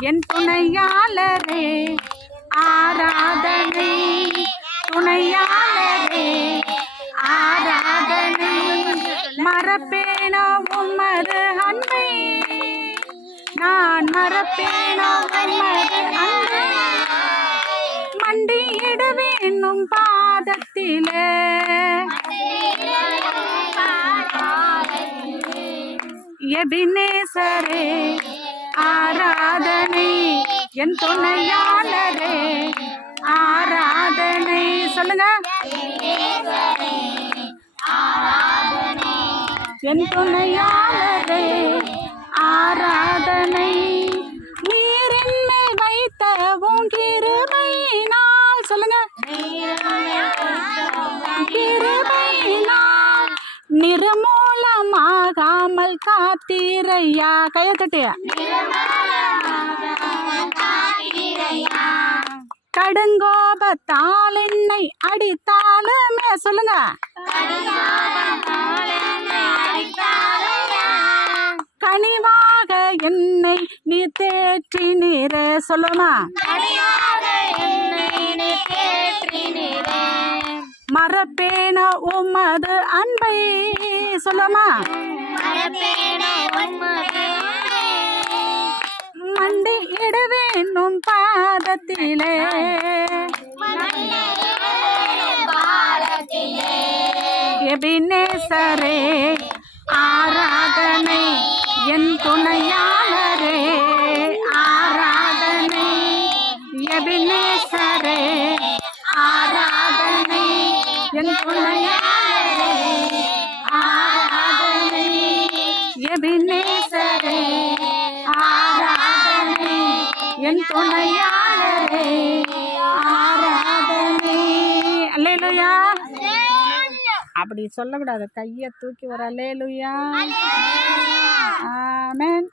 என் துணையாளரே ஆராதனை, துணையாளரே ஆராதனை. மறப்பேனோ உமது அன்பை, நான் மறப்பேனோ உமது அன்பை. மண்டியிடுவேன் உம் பாதத்திலே, எபினேசரே ஆராதனை, என் துணையாளரே ஆராதனை. சொல்லுங்க. என் துணையாளரே ஆராதனை. நீர் என்னை வைத்த உன் கிருபையினால், சொல்லுங்க, கிருபையினால் நிர்மூலமாகாமல் காத்தீரையா. கையை தட்டியா. கடுங்கோபத்தால் என்னை அடித்தாலுமே, சொல்லுங்க, கனிவாக என்னை நீ தேற்றினீரே. சொல்லுமா. மறப்பேன உமது அன்பை. சொல்லுமா. மண்டி இடுவேன் உம் பாதத்திலே, எபினேசரே ஆராதனை, என் துணையாளரே ஆராதனை. எபினேசரே ஆராதனை, என் துணையாளரே ஆராதனை. எபினேசரே ஆராதனை, என் துணையாளரே ஆராதனை. அல்லேலூயா. அப்படி சொல்லக்கூடாது, கையை தூக்கி வர. அல்லேலூயா. ஆமென்.